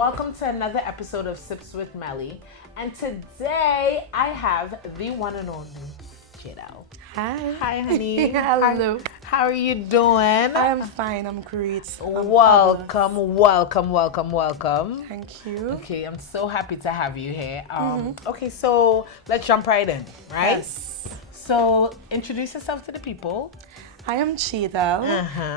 welcome to another episode of Sips with Melly. And today I have the one and only Jadel. Hi. Hi, honey. Hello. How are you doing? I'm fine. I'm great. Welcome. Thank you. Okay, I'm so happy to have you here. Okay, so let's jump right in, right? Yes. So introduce yourself to the people. I am Jadel,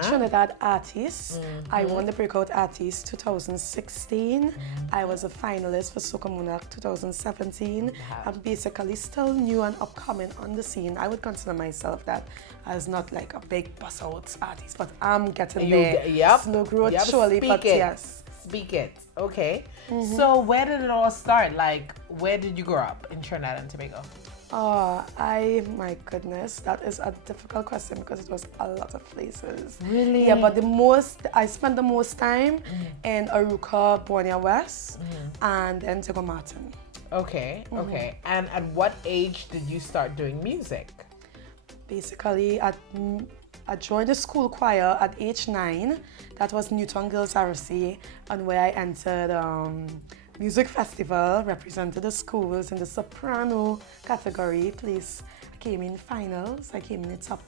Trinidad artist. I won the Breakout Artist 2016. I was a finalist for Soca Monarch 2017. I'm basically still new and upcoming on the scene. I would consider myself that as not like a big bust out artist, but I'm getting there. Slow growth, surely, but yes. Speak it. Okay. So where did it all start? Like, where did you grow up in Trinidad and Tobago? My goodness, that is a difficult question because it was a lot of places. Really? Yeah, but I spent the most time in Aruca, Borneo West, and then Tego Martin. Okay, okay. And at what age did you start doing music? Basically, I joined the school choir at age 9. That was Newton Girls RC, and where I entered music festival, represented the schools in the soprano category. Please, I came in finals. I came in the top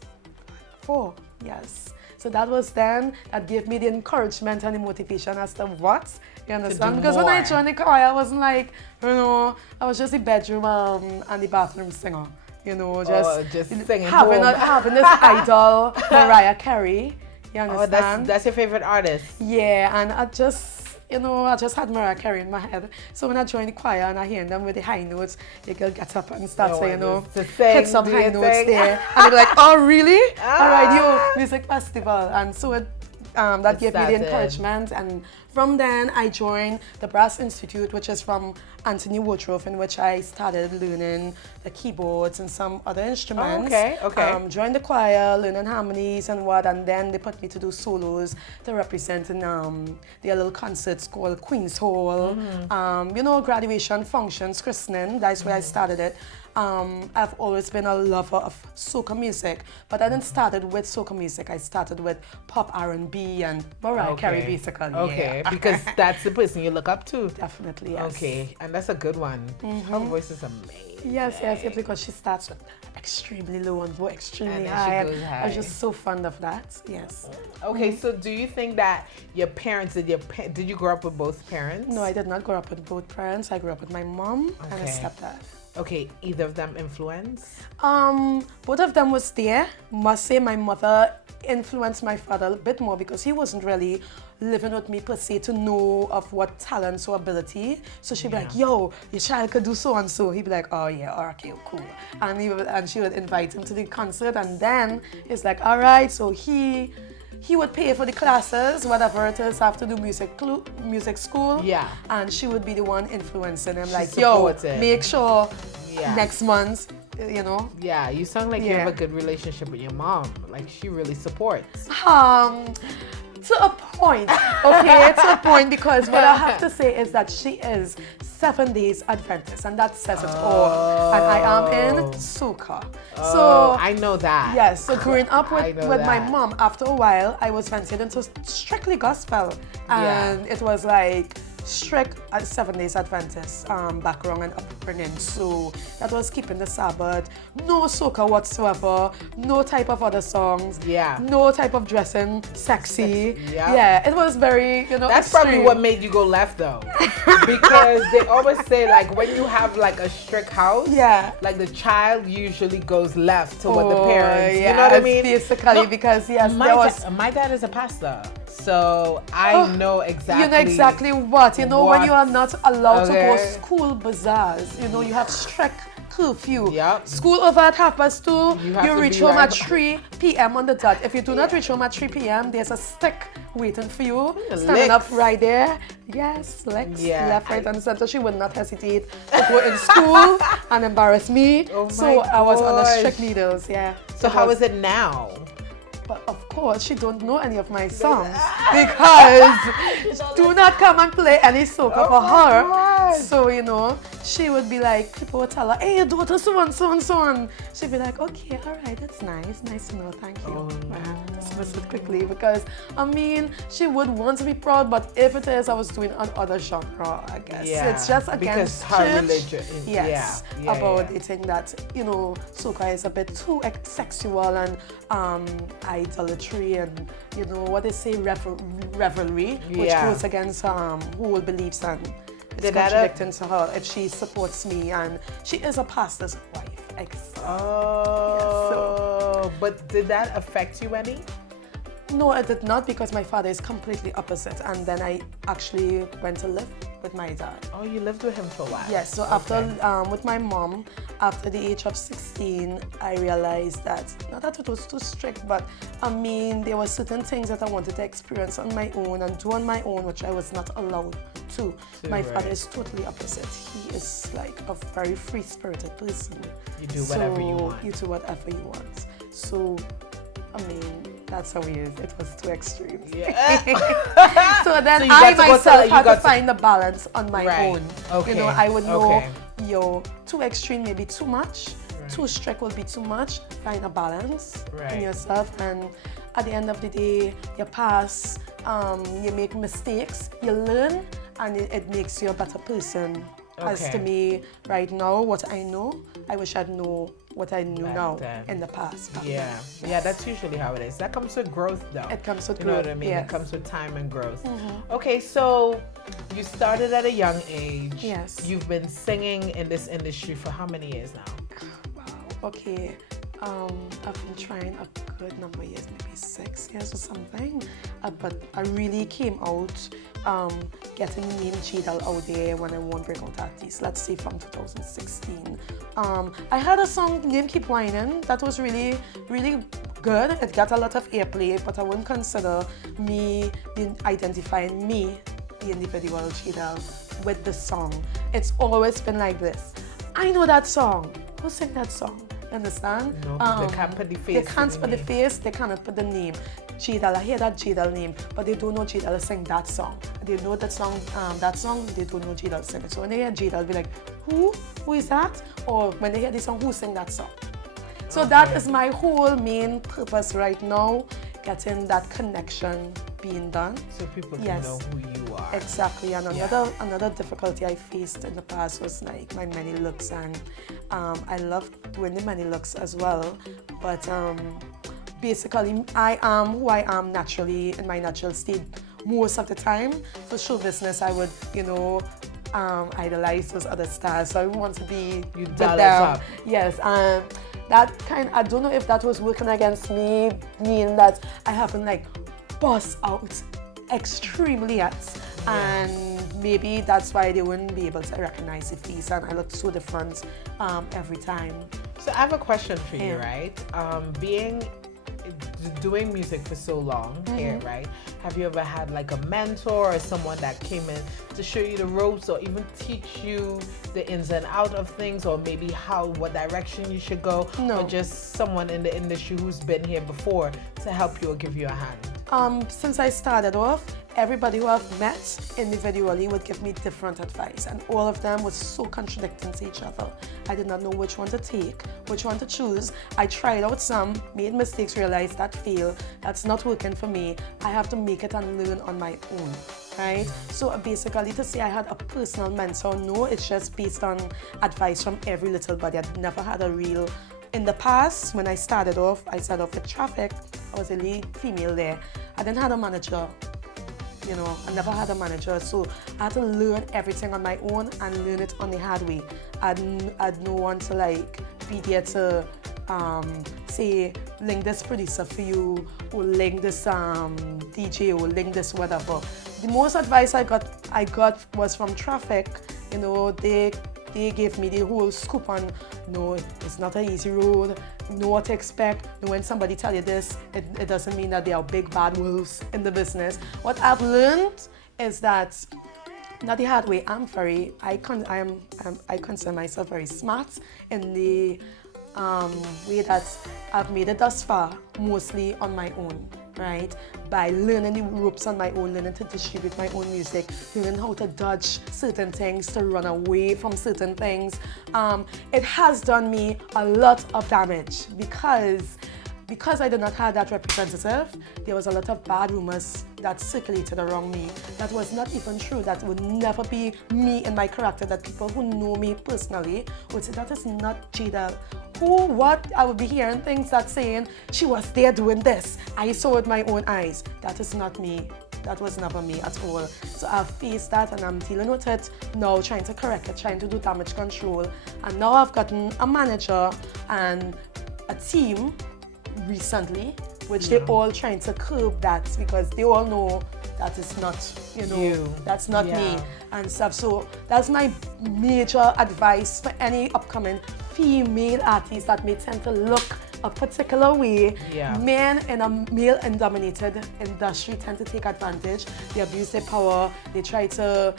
4. Yes. So that was then, that gave me the encouragement and the motivation as to what, you understand? Because when I joined the choir, I wasn't like, I was just the bedroom and the bathroom singer. Just singing having this idol, Mariah Carey. You understand? Oh, that's your favorite artist? Yeah, and I just had Mariah Carey in my head. So when I joined the choir and I hear them with the high notes, you can get up and start saying, hit some high notes there. And they're like, oh, really? All right, music festival. And so that gave me the encouragement. And from then, I joined the Brass Institute, which is from Anthony Woodruff, in which I started learning the keyboards and some other instruments. Okay. Joined the choir, learning harmonies and and then they put me to do solos to represent in their little concerts called Queen's Hall. Graduation functions, christening. That's where I started it. I've always been a lover of soca music, but I didn't start with soca music. I started with pop R&B and Mariah Carey, basically. Okay, because that's the person you look up to. Definitely, yes. Okay, and that's a good one. Her voice is amazing. Yes, because she starts with extremely low and go extremely and high. She goes high. I was just so fond of that. Yes. Okay, so do you think that your parents did you grow up with both parents? No, I did not grow up with both parents. I grew up with my mom and a stepdad. Okay, either of them influence? Both of them was there. Must say my mother influenced my father a bit more because he wasn't really living with me per se to know of what talent or ability. So she'd be like, yo, your child could do so and so. He'd be like, oh yeah, okay, cool. And she would invite him to the concert, and then it's like, all right, so he would pay for the classes, whatever it is, have to do music school. Yeah. And she would be the one influencing him, like, yo, make sure next month, Yeah, you sound like you have a good relationship with your mom. Like, she really supports. To a point, to a point, because what I have to say is that she is 7 days Adventist, and that says it all. And I am in soca. So I know that. Yes, so growing up with my mom, after a while, I was ventured into strictly gospel. And it was like strict 7 days Adventist background and upbringing. So that was keeping the Sabbath, no soca whatsoever, no type of other songs, no type of dressing, sexy. Yeah, it was very, That's extreme. probably what made you go left though. Because they always say like when you have like a strict house, like the child usually goes left to what the parents, you know what I mean? Basically, because my dad is a pastor. So I know exactly. You know exactly what. When you are not allowed to go school bazaars, you have strict curfew. School over at 2:30. You reach home at 3 p.m. on the dot. If you do not reach home at 3 p.m., there's a stick waiting for you, standing up right there. Yes, legs, left, right, and center. She would not hesitate to go in school and embarrass me. So I was under strict needles. So how is it now? But of course, she don't know any of my songs because do not come and play any soca for her. God. So, you know, she would be like, people would tell her, hey, your daughter, so on, so on, so on. She'd be like, okay, all right, that's nice. Nice to know, thank you. Oh, I had to no. dismiss it quickly because, I mean, she would want to be proud, but if it is, I was doing another genre, I guess. Yeah, It's just against because her church. religion. Yes, about they think that, you know, soca is a bit too sexual and idolatry and, you know, what they say, revelry, which goes against whole beliefs and it's contradicting to her if she supports me and she is a pastor's wife. But did that affect you any? No, it did not because my father is completely opposite and then I actually went to live with my dad. Oh, you lived with him for a while? Yes, so after, with my mom, after the age of 16, I realized that, not that it was too strict, but I mean, there were certain things that I wanted to experience on my own and do on my own, which I was not allowed to. My father is totally opposite. He is like a very free-spirited person. You do whatever you want. You do whatever you want. So, I mean, that's how he is. It was too extreme. Yeah. So then I myself had to find the balance on my own. Okay. You know, I would know, too extreme may be too much, too strict will be too much. Find a balance in yourself, and at the end of the day, you pass, you make mistakes, you learn, and it makes you a better person. As to me, right now, what I know, I wish I'd know what I knew now in the past. Yeah, that's usually how it is. That comes with growth, though. It comes with growth. You know what I mean? Yes. It comes with time and growth. Okay, so you started at a young age. Yes. You've been singing in this industry for how many years now? Wow. Okay. I've been trying a good number of years, maybe 6 years or something. But I really came out getting the name Jadel out there when I won Breakout Artist, let's say from 2016. I had a song named Keep Whining that was really, really good. It got a lot of airplay, but I wouldn't consider me identifying me, the individual Jadel, with the song. It's always been like this. I know that song. Who sang that song? Understand? No, they can't put the face. They can't put the face, they cannot put the name. Jadel, I hear that Jadel name, but they don't know Jadel sing that song. They know that song, they don't know Jadel sing it. So when they hear Jadel, they'll be like, who? Who is that? Or when they hear this song, who sang that song? So that is my whole main purpose right now, getting that connection being done. So people can know who you are. Exactly, and another difficulty I faced in the past was like my many looks, and I love doing the many looks as well, but basically I am who I am naturally in my natural state most of the time. For show business, I would, idolize those other stars, so I want to be with them. Yes, that kind, I don't know if that was working against me, meaning that I haven't like bust out extremely yet, and maybe that's why they wouldn't be able to recognize the face, and I look so different every time. So I have a question for you, right? Doing music for so long here, right? Have you ever had like a mentor or someone that came in to show you the ropes or even teach you the ins and outs of things, or maybe what direction you should go? No. Or just someone in the industry who's been here before to help you or give you a hand? Since I started off, everybody who I've met individually would give me different advice, and all of them was so contradicting to each other. I did not know which one to take, which one to choose. I tried out some, made mistakes, realized that failed. That's not working for me. I have to make it and learn on my own, right? So basically to say I had a personal mentor, no, it's just based on advice from every little body. I'd never had a real. In the past, when I started off with Traffic. I was the lead female there. I didn't have a manager. I never had a manager, so I had to learn everything on my own and learn it on the hard way. I'd no one to like be there to say link this producer for you, or link this DJ, or link this whatever. The most advice I got was from Traffic. They gave me the whole scoop on, no, it's not an easy road, know what to expect. When somebody tell you this, it doesn't mean that they are big bad wolves in the business. What I've learned is that, not the hard way, I consider myself very smart in the way that I've made it thus far, mostly on my own. right? By learning the ropes on my own, learning to distribute my own music, learning how to dodge certain things, to run away from certain things. It has done me a lot of damage because I did not have that representative. There was a lot of bad rumors that circulated around me that was not even true, that would never be me and my character, that people who know me personally would say, that is not Jadel. Who, what? I would be hearing things that saying, she was there doing this. I saw it with my own eyes. That is not me. That was never me at all. So I've faced that and I'm dealing with it now, trying to correct it, trying to do damage control. And now I've gotten a manager and a team recently, which they're all trying to curb that, because they all know that is not, that's not me and stuff. So that's my major advice for any upcoming female artists that may tend to look a particular way. Men in a male-dominated industry tend to take advantage. They abuse their power. They try to,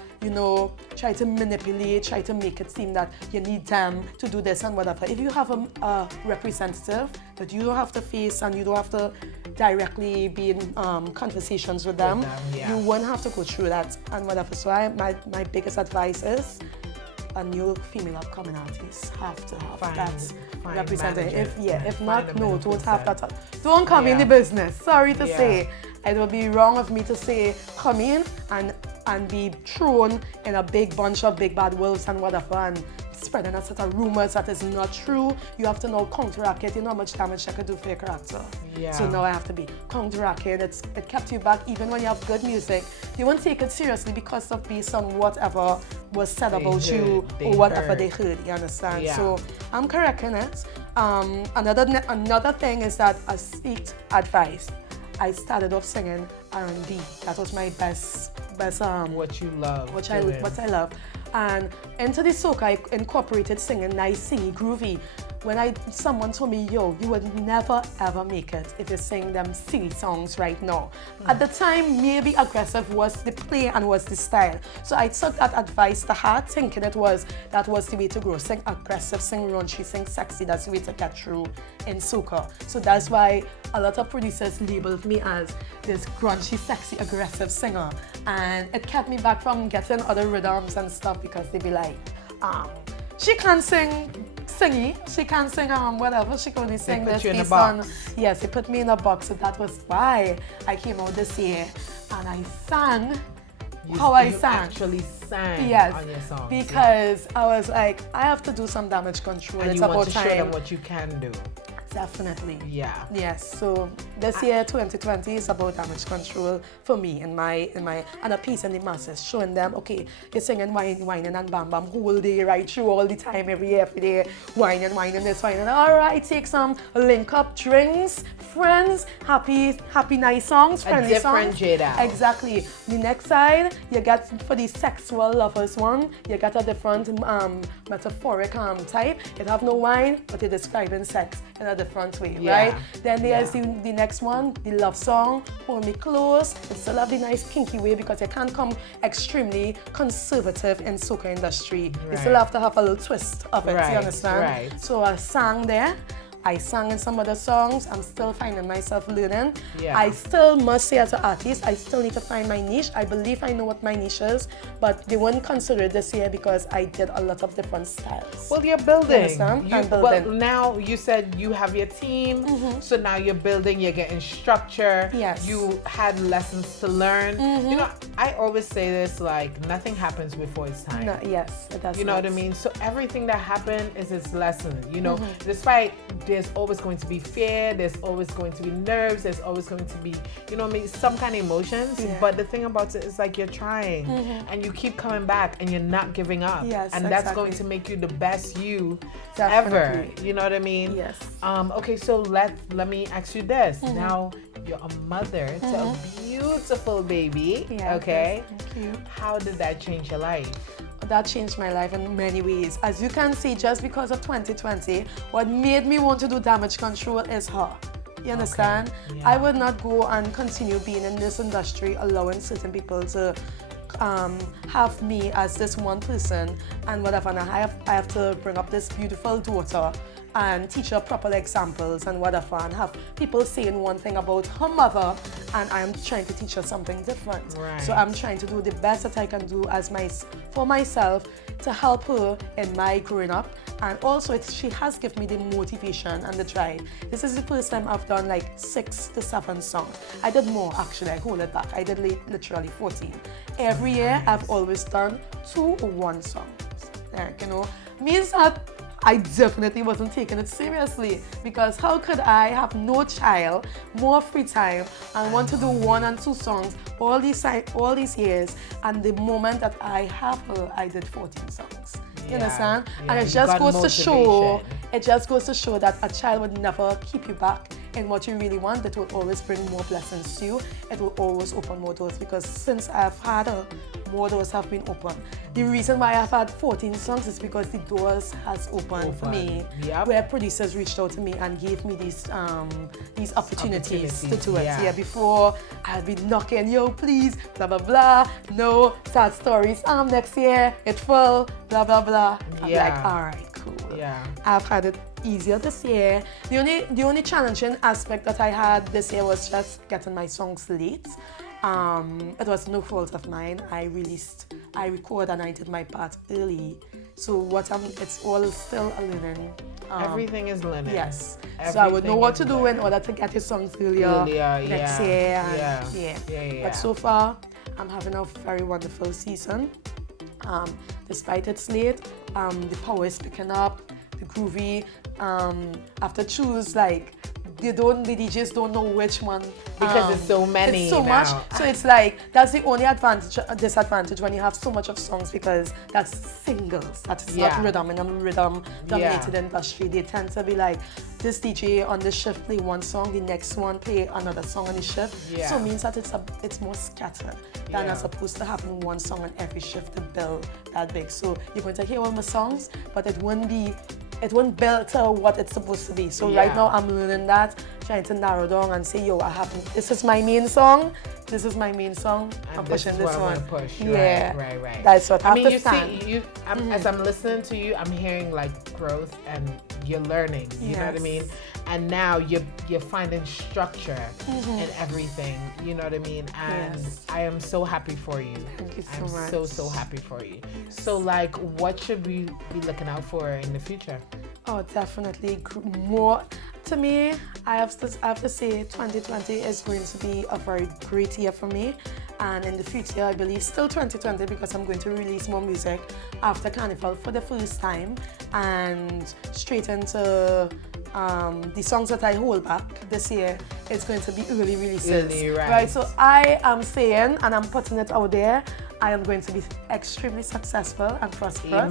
try to manipulate, try to make it seem that you need them to do this and whatever. If you have a representative that you don't have to face and you don't have to directly be in conversations with them, you won't have to go through that and whatever. So my biggest advice is, a new female upcoming artist have to have that representative. If not, no, don't have that. Don't come in the business. Sorry to say. It would be wrong of me to say, come in and be thrown in a big bunch of big bad wolves and whatever, and spreading a set of rumors that is not true. You have to now counteract it. You know how much damage that could do for your character. So now I have to be counteracting. It kept you back even when you have good music. They won't take it seriously because of based on whatever was said about you or whatever they heard. You understand? So I'm correcting it. Another thing is that I seek advice. I started off singing R&B. That was my best what you love. What I love. And into the soca, I incorporated singing nice, singy, groovy. When someone told me, yo, you would never ever make it if you sing them silly songs right now. At the time, maybe aggressive was the play and was the style. So I took that advice to heart, thinking that was the way to grow. Sing aggressive, sing raunchy, sing sexy. That's the way to get through in soca. So that's why a lot of producers labeled me as this grungy, sexy, aggressive singer. And it kept me back from getting other rhythms and stuff, because they'd be like, she can't sing singy, she can't sing whatever, she can only sing this based on. Yes, they put me in a box, so that was why I came out this year and I sang how I sang. Actually sang on your song. Because I was like, I have to do some damage control. And it's you about want to time. show them what you can do. Definitely. Yes. So this year, 2020, is about damage control for me and a piece in the masses, showing them, okay, you're singing whining and bam bam whole day, right through all the time, every day, whining this, whining. All right, take some link up drinks, friends, happy nice songs, friendly songs. A different Jadel. Exactly. The next side, you get for the sexual lovers one, you get a different metaphoric type. You have no wine, but you're describing sex in a different way, right? Then there's the next one, the love song, hold me close. It's still have the nice kinky way, because you can't come extremely conservative in soca industry. You still have to have a little twist of it, you understand? So I sang there. I sang in some other songs. I'm still finding myself learning. I still must say, as an artist, I still need to find my niche. I believe I know what my niche is, but they wouldn't consider it this year because I did a lot of different styles. Well, you're building. I'm building. Well, now you said you have your team, so now you're building, you're getting structure. You had lessons to learn. You know, I always say this, like, nothing happens before it's time. No, yes, it does. You know what I mean? So everything that happened is its lesson. You know, despite there's always going to be fear, there's always going to be nerves, there's always going to be, you know, maybe some kind of emotions. But the thing about it is, like, you're trying and you keep coming back and you're not giving up. And that's going to make you the best you ever. You know what I mean? Okay, so let me ask you this. Now you're a mother to a beautiful baby. Okay. Thank you. How did that change your life? That changed my life in many ways. As you can see, just because of 2020, what made me want to do damage control is her. You understand? I would not go and continue being in this industry, allowing certain people to have me as this one person and whatever. And I have to bring up this beautiful daughter and teach her proper examples and whatever, and have people saying one thing about her mother, and I'm trying to teach her something different. Right. So I'm trying to do the best that I can do for myself to help her in my growing up. And also she has given me the motivation and the drive. This is the first time I've done like 6 to 7 songs. I did more actually, I hold it back. I did literally 14. Every year I've always done 2 or 1 song. Like, you know, means that I definitely wasn't taking it seriously, because how could I have no child, more free time, and want to do 1 and 2 songs all these years, and the moment that I have her, I did 14 songs. You understand? Yeah, and it just goes to show that a child would never keep you back in what you really want. It will always bring more blessings to you. It will always open more doors, because since I've had her, more doors have been open. The reason why I've had 14 songs is because the doors has opened for me, where producers reached out to me and gave me these opportunities to do it. Yeah, before I'd be knocking, yo, please, blah blah blah. No, sad stories. Next year it full, blah blah blah. I'm like, all right, cool. Yeah. I've had it easier this year. The only challenging aspect that I had this year was just getting my songs late. It was no fault of mine. I recorded and I did my part early. So it's all still a learning. Everything is learning. Yes. Everything, so I would know what to do in order to get your songs earlier next year. But so far, I'm having a very wonderful season. Despite it's late, the power is picking up, the groovy. After choose, like, the DJs don't know which one, because it's so many. It's so now. much. So it's like, that's the only disadvantage when you have so much of songs, because that's singles. That's not rhythm. In a rhythm dominated industry, they tend to be like, this DJ on this shift play 1 song, the next one play another song on the shift. So it means that it's more scattered than as opposed to having 1 song on every shift to build that big. So you're going to hear all my songs, but it won't build to what it's supposed to be. So right now I'm learning that, trying to narrow down and say, yo, this is my main song. This is my main song. I'm pushing this one. Push. Yeah, right. That's what I mean. You stand. see, as I'm listening to you, I'm hearing like growth, and you're learning. You know what I mean? And now you're finding structure in everything. You know what I mean? And I am so happy for you. Thank you so much. I'm so happy for you. So like, what should we be looking out for in the future? Oh, definitely more. To me, I have to say 2020 is going to be a very great year for me. And in the future, I believe still 2020, because I'm going to release more music after Carnival for the first time, and straight into the songs that I hold back this year. It's going to be early releases. Right. So I am saying, and I'm putting it out there, I am going to be extremely successful and prosperous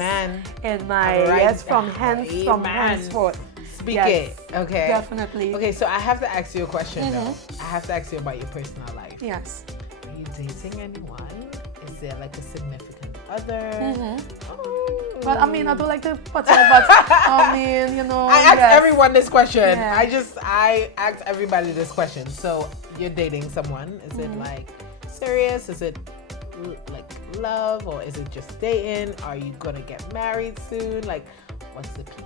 in my from henceforth. Speak it. Okay. Definitely. Okay, so I have to ask you a question though. I have to ask you about your personal life. Yes. Are you dating anyone? Is there like a significant other? Well, I mean, I don't like to put it, but I mean, you know. I ask everyone this question. I ask everybody this question. So you're dating someone. Is it like serious? Is it like love, or is it just dating? Are you gonna get married soon? Like, what's the peak?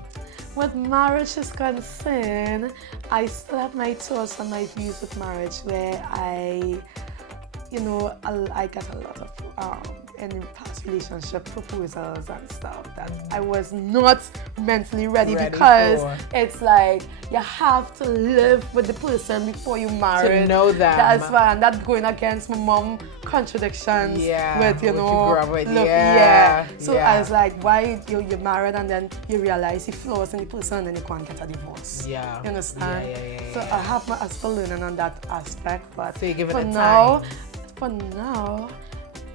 With marriage is concerned, I still have my thoughts and my views with marriage, where I get a lot of in past relationship proposals and stuff that I was not mentally ready because it's like you have to live with the person before you marry. To know them. That's why, and that's going against my mom contradictions with So I was like, why you're married and then you realize the flaws in the person and then you can't get a divorce. You understand? So I have my still learning on that aspect, but so you give it for time. For now,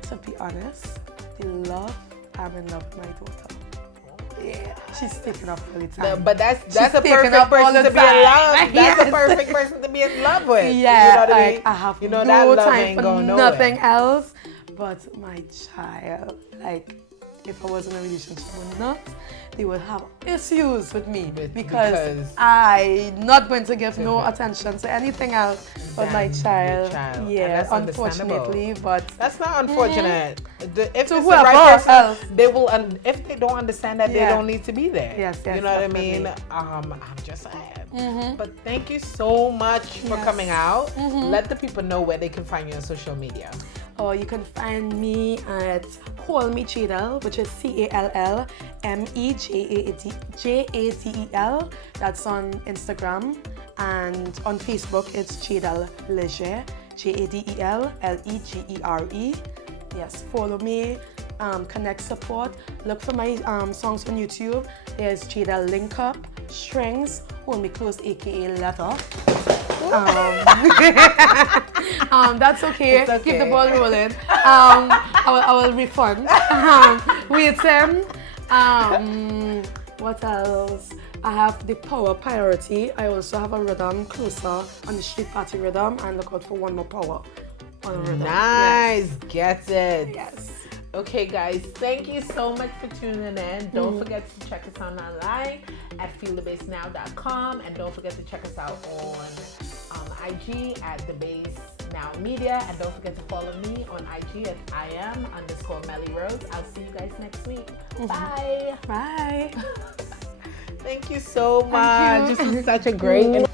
to be honest, I'm in love with my daughter. Yeah, she's taking up all the time. But that's a perfect person to be in love. That's a perfect person to be in love with. Yeah, you know what I mean? I have you know, no that love time ain't for going nothing nowhere. else but my child. Like, if I was in a relationship or not, they will have issues with me because I'm not going to give no attention to anything else but my child. And Yeah, that's unfortunately, but that's not unfortunate. If to it's the right person, else. they will. If they don't understand that, they Yeah. don't need to be there. Yes, you know definitely. what I mean. I'm just saying. But thank you so much for coming out. Let the people know where they can find you on social media. Or you can find me at Call Me Jadel, which is CALLMEJADEL. That's on Instagram, and on Facebook it's Jadel Leger, JADELLEGERE. Yes, follow me, connect, support. Look for my songs on YouTube. There's Jadel Link Up, Strings, Hold Me Close, aka Let Off. That's okay. It's okay. Keep the ball rolling. I will refund. Wait, what else? I have the Power Priority. I also have a rhythm, Closer, on the Street Party rhythm, and look out for One More Power on a rhythm. Nice, get it. Yes. Okay, guys, thank you so much for tuning in. Don't forget to check us out online at feelthebasenow.com, and don't forget to check us out on IG at The Base Now Media, and don't forget to follow me on IG at @IM_Melly Rose. I'll see you guys next week. Bye. Bye. Thank you so much. Thank you. This was such a great